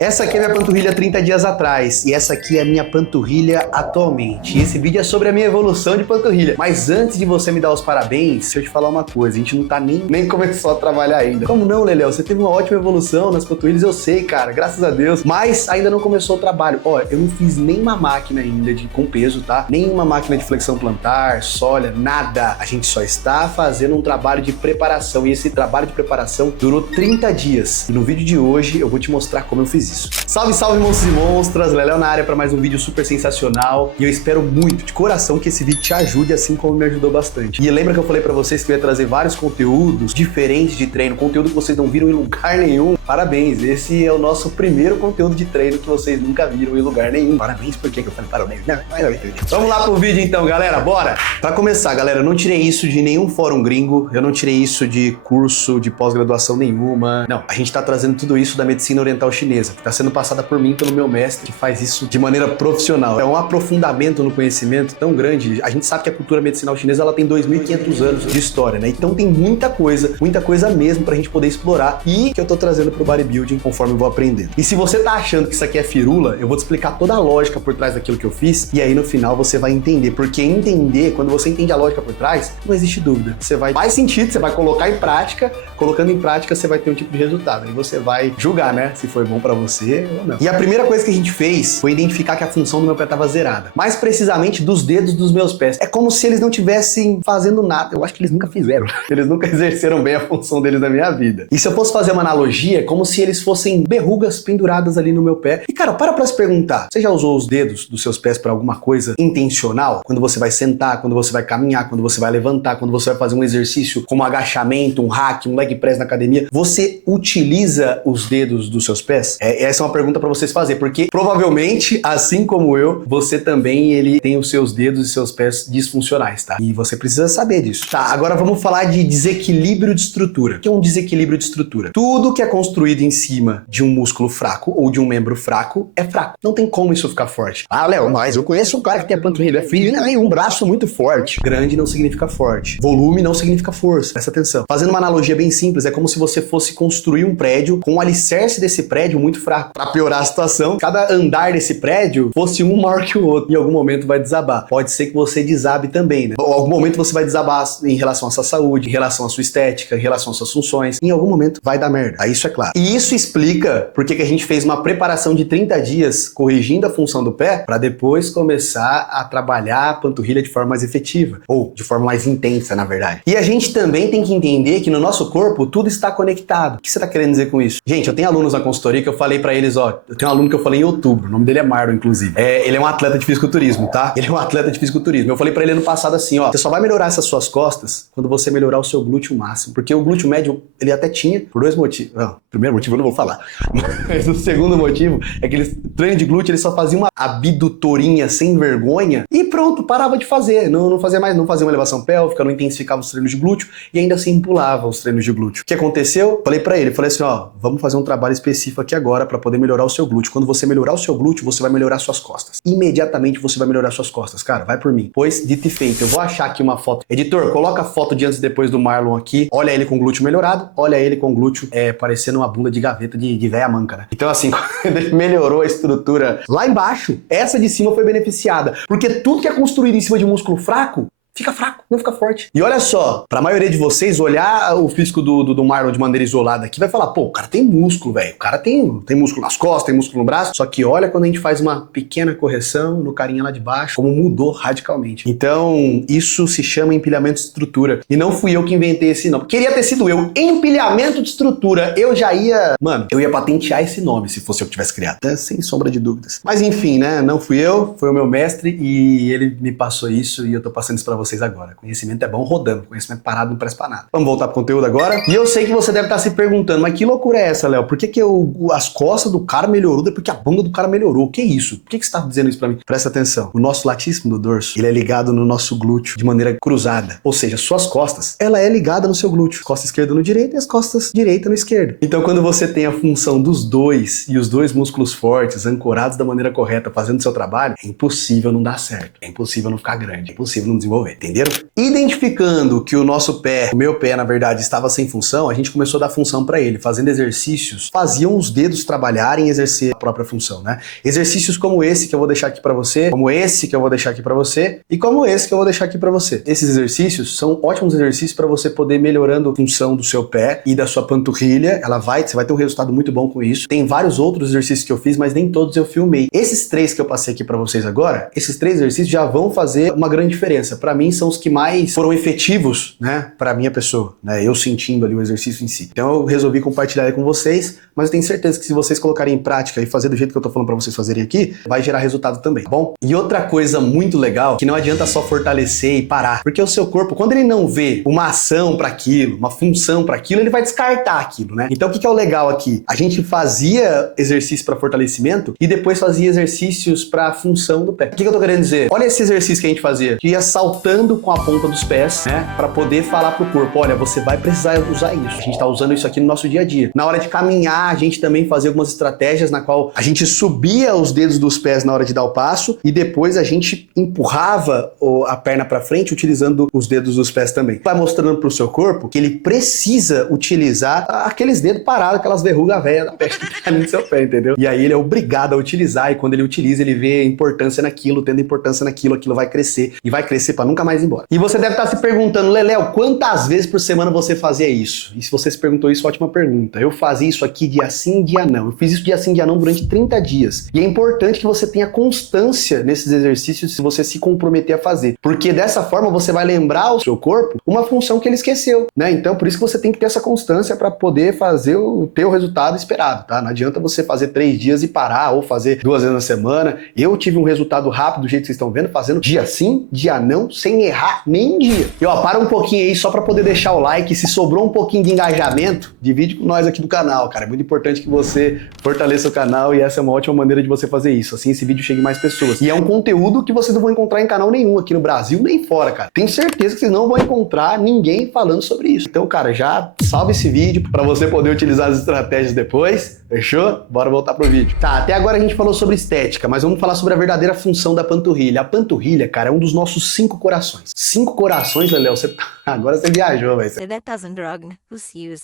Essa aqui é minha panturrilha 30 dias atrás e essa aqui é a minha panturrilha atualmente. E esse vídeo é sobre a minha evolução de panturrilha. Mas antes de você me dar os parabéns, deixa eu te falar uma coisa, a gente não tá nem começou a trabalhar ainda. Como não, Leléo? Você teve uma ótima evolução nas panturrilhas, eu sei, cara, graças a Deus. Mas ainda não começou o trabalho. Ó, eu não fiz nenhuma máquina ainda com peso, tá? Nenhuma máquina de flexão plantar, sólida, nada. A gente só está fazendo um trabalho de preparação e esse trabalho de preparação durou 30 dias. E no vídeo de hoje eu vou te mostrar como eu fiz isso. Salve, salve, monstros e monstras! Leléo na área para mais um vídeo super sensacional. E eu espero muito, de coração, que esse vídeo te ajude assim como me ajudou bastante. E lembra que eu falei para vocês que eu ia trazer vários conteúdos diferentes de treino, conteúdo que vocês não viram em lugar nenhum? Parabéns, esse é o nosso primeiro conteúdo de treino que vocês nunca viram em lugar nenhum. Parabéns, por que eu falei parabéns? Não. Vamos lá pro vídeo então, galera, bora! Pra começar, galera, eu não tirei isso de nenhum fórum gringo, eu não tirei isso de curso de pós-graduação nenhuma. Não, a gente tá trazendo tudo isso da medicina oriental chinesa, que tá sendo passada por mim, pelo meu mestre, que faz isso de maneira profissional. É um aprofundamento no conhecimento tão grande. A gente sabe que a cultura medicinal chinesa ela tem 2.500 anos de história, né? Então tem muita coisa mesmo pra gente poder explorar e que eu tô trazendo pro bodybuilding conforme eu vou aprendendo. E se você tá achando que isso aqui é firula, eu vou te explicar toda a lógica por trás daquilo que eu fiz e aí no final você vai entender. Porque entender, quando você entende a lógica por trás, não existe dúvida. Faz sentido, você vai colocar em prática, colocando em prática você vai ter um tipo de resultado. Aí você vai julgar, né? Se foi bom pra você ou não. E a primeira coisa que a gente fez foi identificar que a função do meu pé estava zerada. Mais precisamente dos dedos dos meus pés. É como se eles não estivessem fazendo nada. Eu acho que eles nunca fizeram. Eles nunca exerceram bem a função deles na minha vida. E se eu fosse fazer uma analogia, é como se eles fossem verrugas penduradas ali no meu pé. E cara, para se perguntar, você já usou os dedos dos seus pés para alguma coisa intencional? Quando você vai sentar, quando você vai caminhar, quando você vai levantar, quando você vai fazer um exercício como agachamento, um hack, um leg press na academia, você utiliza os dedos dos seus pés? Essa é uma pergunta para vocês fazer, porque provavelmente, assim como eu, você também tem os seus dedos e seus pés disfuncionais, tá? E você precisa saber disso. Tá, agora vamos falar de desequilíbrio de estrutura. O que é um desequilíbrio de estrutura? Tudo que é construído em cima de um músculo fraco ou de um membro fraco é fraco. Não tem como isso ficar forte. Ah, Léo, mas eu conheço um cara que tem a panturrilha fina e um braço muito forte. Grande não significa forte. Volume não significa força. Presta atenção. Fazendo uma analogia bem simples, é como se você fosse construir um prédio com o alicerce desse prédio muito fraco. Pra piorar a situação, cada andar desse prédio fosse um maior que o outro. Em algum momento vai desabar. Pode ser que você desabe também, né? Em algum momento você vai desabar em relação à sua saúde, em relação à sua estética, em relação às suas funções. Em algum momento vai dar merda. Aí isso é claro. E isso explica porque que a gente fez uma preparação de 30 dias corrigindo a função do pé para depois começar a trabalhar a panturrilha de forma mais efetiva. Ou de forma mais intensa, na verdade. E a gente também tem que entender que no nosso corpo tudo está conectado. O que você tá querendo dizer com isso? Gente, eu tenho alunos na consultoria que eu falei pra eles, ó, eu tenho um aluno que eu falei em outubro, o nome dele é Marlon, inclusive. Ele é um atleta de fisiculturismo, tá? Ele é um atleta de fisiculturismo. Eu falei pra ele ano passado assim, ó, você só vai melhorar essas suas costas quando você melhorar o seu glúteo máximo. Porque o glúteo médio, ele até tinha, por dois motivos. Não, o primeiro motivo eu não vou falar. Mas o segundo motivo é que treino de glúteo, ele só fazia uma abdutorinha sem vergonha e pronto, parava de fazer. Não fazia mais, não fazia uma elevação pélvica, não intensificava os treinos de glúteo e ainda assim pulava os treinos de glúteo. O que aconteceu? Falei pra ele, falei assim, ó, vamos fazer um trabalho específico aqui agora pra poder melhorar o seu glúteo. Quando você melhorar o seu glúteo, você vai melhorar suas costas. Imediatamente você vai melhorar suas costas, cara, vai por mim. Pois, dito e feito, eu vou achar aqui uma foto. Editor, coloca a foto de antes e depois do Marlon aqui. Olha ele com o glúteo melhorado, olha ele com o glúteo parecendo uma bunda de gaveta de véia manca, né? Então assim, quando ele melhorou a estrutura lá embaixo, essa de cima foi beneficiada. Porque tudo que é construído em cima de um músculo fraco, fica fraco, não fica forte. E olha só, pra maioria de vocês, olhar o físico do Marlon de maneira isolada aqui, vai falar, pô, o cara tem músculo, velho. O cara tem músculo nas costas, tem músculo no braço. Só que olha quando a gente faz uma pequena correção no carinha lá de baixo, como mudou radicalmente. Então, isso se chama empilhamento de estrutura. E não fui eu que inventei esse nome. Queria ter sido eu. Empilhamento de estrutura. Eu já ia... Mano, eu ia patentear esse nome se fosse eu que tivesse criado. Sem sombra de dúvidas. Mas enfim, né? Não fui eu, foi o meu mestre e ele me passou isso e eu tô passando isso pra vocês agora. Conhecimento é bom rodando, conhecimento parado não presta pra nada. Vamos voltar pro conteúdo agora? E eu sei que você deve estar se perguntando, mas que loucura é essa, Léo? Por que as costas do cara melhorou depois que a bunda do cara melhorou? O que é isso? Por que você tá dizendo isso pra mim? Presta atenção. O nosso latíssimo do dorso, ele é ligado no nosso glúteo de maneira cruzada. Ou seja, suas costas, ela é ligada no seu glúteo. Costa esquerda no direito e as costas direita no esquerdo. Então, quando você tem a função dos dois e os dois músculos fortes, ancorados da maneira correta, fazendo o seu trabalho, é impossível não dar certo. É impossível não ficar grande. É impossível não desenvolver. mover, entenderam? Identificando que o nosso pé, o meu pé, na verdade, estava sem função, a gente começou a dar função para ele, fazendo exercícios, faziam os dedos trabalharem e exercer a própria função, né? Exercícios como esse que eu vou deixar aqui para você, como esse que eu vou deixar aqui para você e como esse que eu vou deixar aqui para você. Esses exercícios são ótimos exercícios para você poder melhorando a função do seu pé e da sua panturrilha. Você vai ter um resultado muito bom com isso. Tem vários outros exercícios que eu fiz, mas nem todos eu filmei. Esses 3 que eu passei aqui para vocês agora, esses 3 exercícios já vão fazer uma grande diferença. Para mim, são os que mais foram efetivos, né, para minha pessoa, né, eu sentindo ali o exercício em si. Então eu resolvi compartilhar aí com vocês, mas eu tenho certeza que se vocês colocarem em prática e fazer do jeito que eu tô falando para vocês fazerem aqui, vai gerar resultado também, tá bom? E outra coisa muito legal, que não adianta só fortalecer e parar, porque o seu corpo, quando ele não vê uma ação para aquilo, uma função para aquilo, ele vai descartar aquilo, né? Então o que é o legal aqui? A gente fazia exercício para fortalecimento e depois fazia exercícios para função do pé. O que eu tô querendo dizer? Olha esse exercício que a gente fazia, que ia saltando com a ponta dos pés, né, para poder falar pro corpo, olha, você vai precisar usar isso. A gente tá usando isso aqui no nosso dia a dia. Na hora de caminhar, a gente também fazia algumas estratégias na qual a gente subia os dedos dos pés na hora de dar o passo e depois a gente empurrava a perna para frente utilizando os dedos dos pés também. Vai mostrando pro seu corpo que ele precisa utilizar aqueles dedos parados, aquelas verrugas velhas da peste que tá no seu pé, entendeu? E aí ele é obrigado a utilizar e quando ele utiliza, ele vê importância naquilo, tendo importância naquilo, aquilo vai crescer e vai crescer para nunca mais ir embora. E você deve estar se perguntando, Leléo, quantas vezes por semana você fazia isso? E se você se perguntou isso, ótima pergunta. Eu fazia isso aqui dia sim, dia não. Eu fiz isso dia sim, dia não durante 30 dias. E é importante que você tenha constância nesses exercícios se você se comprometer a fazer. Porque dessa forma você vai lembrar ao seu corpo uma função que ele esqueceu, né? Então por isso que você tem que ter essa constância para poder fazer ter o resultado esperado, tá? Não adianta você fazer 3 dias e parar ou fazer 2 vezes na semana. Eu tive um resultado rápido do jeito que vocês estão vendo, fazendo dia sim, dia não, sem errar nem dia. E ó, para um pouquinho aí só para poder deixar o like. Se sobrou um pouquinho de engajamento, divide com nós aqui do canal, cara. É muito importante que você fortaleça o canal e essa é uma ótima maneira de você fazer isso. Assim esse vídeo chegue mais pessoas. E é um conteúdo que vocês não vão encontrar em canal nenhum aqui no Brasil nem fora, cara. Tenho certeza que vocês não vão encontrar ninguém falando sobre isso. Então, cara, já salve esse vídeo para você poder utilizar as estratégias depois. Fechou? Bora voltar pro vídeo. Tá, até agora a gente falou sobre estética, mas vamos falar sobre a verdadeira função da panturrilha. A panturrilha, cara, é um dos nossos 5 corações. 5 corações, Leléo, agora você viajou, velho.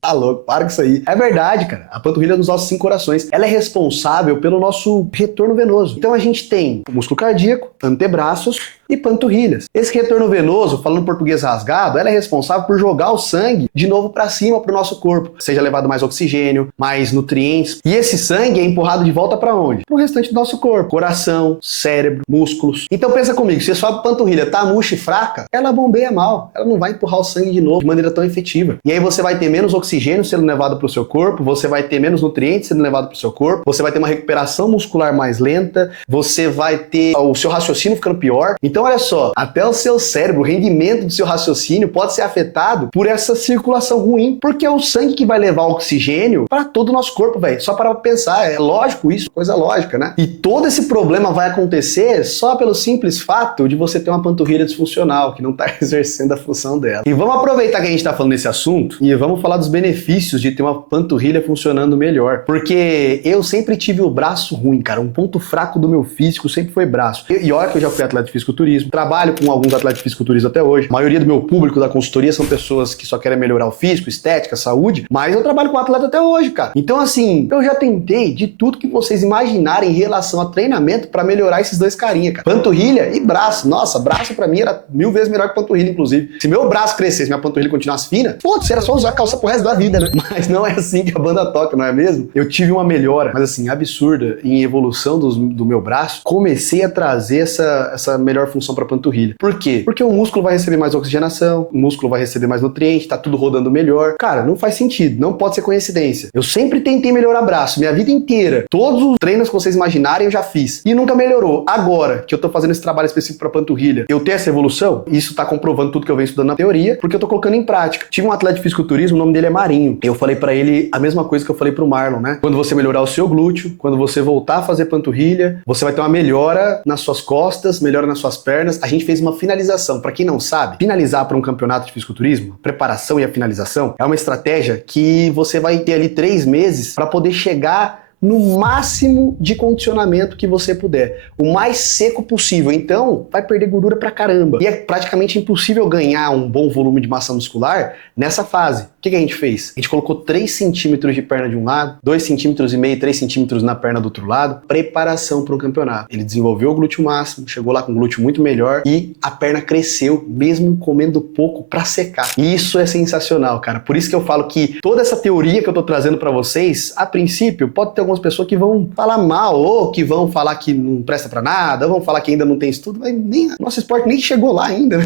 Tá louco, para com isso aí. É verdade, cara. A panturrilha é um dos nossos 5 corações. Ela é responsável pelo nosso retorno venoso. Então a gente tem o músculo cardíaco, antebraços e panturrilhas. Esse retorno venoso, falando português rasgado, ela é responsável por jogar o sangue de novo para cima para o nosso corpo. Seja levado mais oxigênio, mais nutrientes. E esse sangue é empurrado de volta para onde? Para o restante do nosso corpo. Coração, cérebro, músculos. Então pensa comigo, se a sua panturrilha tá murcha e fraca, ela bombeia mal. Ela não vai empurrar o sangue de novo de maneira tão efetiva. E aí você vai ter menos oxigênio sendo levado para o seu corpo, você vai ter menos nutrientes sendo levado para o seu corpo, você vai ter uma recuperação muscular mais lenta, você vai ter o seu raciocínio ficando pior. Então olha só, até o seu cérebro, o rendimento do seu raciocínio pode ser afetado por essa circulação ruim, porque é o sangue que vai levar oxigênio para todo o nosso corpo, velho. Só para pensar, é lógico isso, coisa lógica, né? E todo esse problema vai acontecer só pelo simples fato de você ter uma panturrilha disfuncional, que não tá exercendo a função dela. E vamos aproveitar que a gente tá falando desse assunto e vamos falar dos benefícios de ter uma panturrilha funcionando melhor. Porque eu sempre tive o braço ruim, cara. Um ponto fraco do meu físico sempre foi braço. E olha que eu já fui atleta de fisiculturismo, trabalho com alguns atletas de fisiculturismo até hoje. A maioria do meu público da consultoria são pessoas que só querem melhorar o físico, estética, saúde, mas eu trabalho com atleta até hoje, cara. Então assim, eu já tentei de tudo que vocês imaginarem em relação a treinamento pra melhorar esses dois carinha, cara. Panturrilha e braço. Nossa, braço pra mim era 1000 vezes melhor que panturrilha, inclusive. Se meu braço crescesse, minha panturrilha continuasse fina, putz, era só usar calça pro resto da vida, né? Mas não é assim que a banda toca, não é mesmo? Eu tive uma melhora, mas assim, absurda em evolução do meu braço. Comecei a trazer essa melhor função pra panturrilha. Por quê? Porque o músculo vai receber mais oxigenação, o músculo vai receber mais nutriente, tá tudo rodando melhor. Cara, não faz sentido, não pode ser coincidência. Eu sempre tentei melhorar braço, minha vida inteira. Todos os treinos que vocês imaginarem eu já fiz. E nunca melhorou. Agora que eu tô fazendo esse trabalho específico pra panturrilha, eu tenho essa evolução, isso tá comprovando tudo que eu venho estudando na teoria, porque eu tô colocando em prática. Tive um atleta de fisiculturismo, o nome dele é Marinho. Eu falei pra ele a mesma coisa que eu falei pro Marlon, né? Quando você melhorar o seu glúteo, quando você voltar a fazer panturrilha, você vai ter uma melhora nas suas costas, melhora nas suas pernas. A gente fez uma finalização. Pra quem não sabe, finalizar para um campeonato de fisiculturismo, a preparação e a finalização, é uma estratégia que você vai ter ali 3 meses pra poder chegar no máximo de condicionamento que você puder, o mais seco possível. Então, vai perder gordura pra caramba. E é praticamente impossível ganhar um bom volume de massa muscular nessa fase. O que a gente fez? A gente colocou 3 centímetros de perna de um lado, 2,5 centímetros, 3 centímetros na perna do outro lado, preparação para o campeonato. Ele desenvolveu o glúteo máximo, chegou lá com o glúteo muito melhor e a perna cresceu, mesmo comendo pouco para secar. E isso é sensacional, cara. Por isso que eu falo que toda essa teoria que eu tô trazendo para vocês, a princípio, pode ter algumas pessoas que vão falar mal, ou que vão falar que não presta para nada, ou vão falar que ainda não tem estudo, mas nem, nosso esporte nem chegou lá ainda.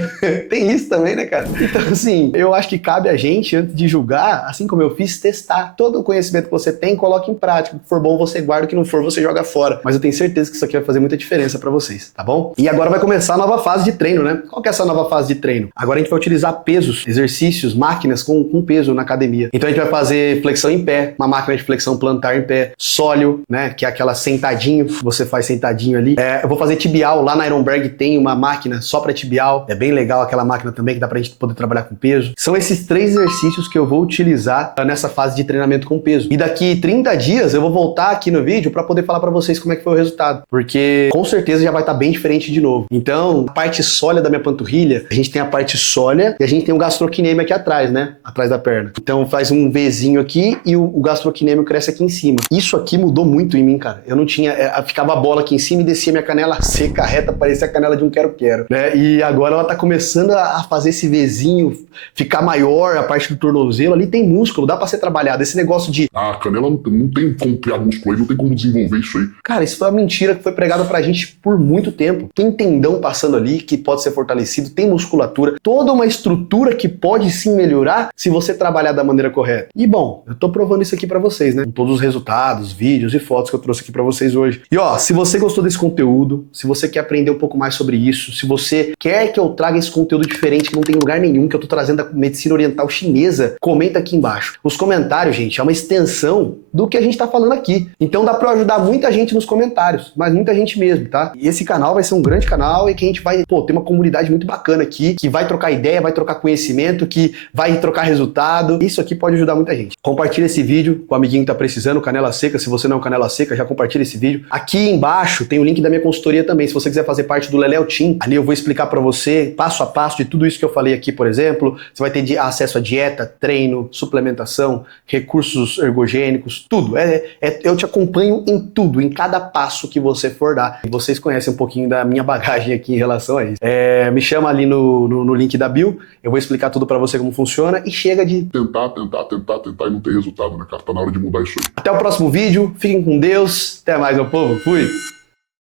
Tem isso também, né, cara? Então, assim, eu acho que cabe a gente, antes de julgar, assim como eu fiz, testar todo o conhecimento que você tem, coloque em prática. O que for bom, você guarda, o que não for, você joga fora. Mas eu tenho certeza que isso aqui vai fazer muita diferença para vocês, tá bom? E agora vai começar a nova fase de treino, né? Qual que é essa nova fase de treino? Agora a gente vai utilizar pesos, exercícios, máquinas com peso na academia. Então a gente vai fazer flexão em pé, uma máquina de flexão plantar em pé, sólio, né? Que é aquela sentadinho, você faz sentadinho ali. Eu vou fazer tibial, lá na Ironberg tem uma máquina só para tibial. É bem legal aquela máquina também, que dá pra gente poder trabalhar com peso. São esses 3 exercícios que eu vou utilizar nessa fase de treinamento com peso. E daqui 30 dias eu vou voltar aqui no vídeo para poder falar para vocês como é que foi o resultado, porque com certeza já vai estar bem diferente de novo. Então, a parte sólida da minha panturrilha, a gente tem a parte sólida e a gente tem o gastrocnêmio aqui atrás, né? Atrás da perna. Então faz um Vzinho aqui e o gastrocnêmio cresce aqui em cima. Isso aqui mudou muito em mim, cara. Eu não tinha, ficava a bola aqui em cima e descia minha canela seca, reta, parecia a canela de um quero-quero, né? E agora ela tá começando a fazer esse Vzinho ficar maior, a parte do tornozelo, ali tem músculo, dá pra ser trabalhado. Esse negócio de a canela não tem como criar músculo aí, não tem como desenvolver isso aí. Cara, isso foi uma mentira que foi pregada pra gente por muito tempo. Tem tendão passando ali que pode ser fortalecido, tem musculatura, toda uma estrutura que pode sim melhorar se você trabalhar da maneira correta. E bom, eu tô provando isso aqui pra vocês, né? Com todos os resultados, vídeos e fotos que eu trouxe aqui pra vocês hoje. E ó, se você gostou desse conteúdo, se você quer aprender um pouco mais sobre isso, se você quer que eu traga esse conteúdo diferente que não tem lugar nenhum, que eu tô trazendo da medicina oriental chinesa, comenta aqui embaixo. Os comentários, gente, é uma extensão do que a gente tá falando aqui. Então dá pra ajudar muita gente nos comentários, mas muita gente mesmo, tá? E esse canal vai ser um grande canal e que a gente vai, ter uma comunidade muito bacana aqui, que vai trocar ideia, vai trocar conhecimento, que vai trocar resultado. Isso aqui pode ajudar muita gente. Compartilha esse vídeo com o amiguinho que tá precisando, Canela Seca. Se você não é um Canela Seca, já compartilha esse vídeo. Aqui embaixo tem o link da minha consultoria também. Se você quiser fazer parte do Leléo Team, ali eu vou explicar pra você, passo a passo, de tudo isso que eu falei aqui, por exemplo. Você vai ter acesso a dieta, treino, suplementação, recursos ergogênicos, tudo. Eu te acompanho em tudo, em cada passo que você for dar. E vocês conhecem um pouquinho da minha bagagem aqui em relação a isso. Me chama ali no link da bio, eu vou explicar tudo pra você como funciona e chega de Tentar e não ter resultado, né, cara? Tá na hora de mudar isso aí. Até o próximo vídeo, fiquem com Deus, até mais, meu povo, fui!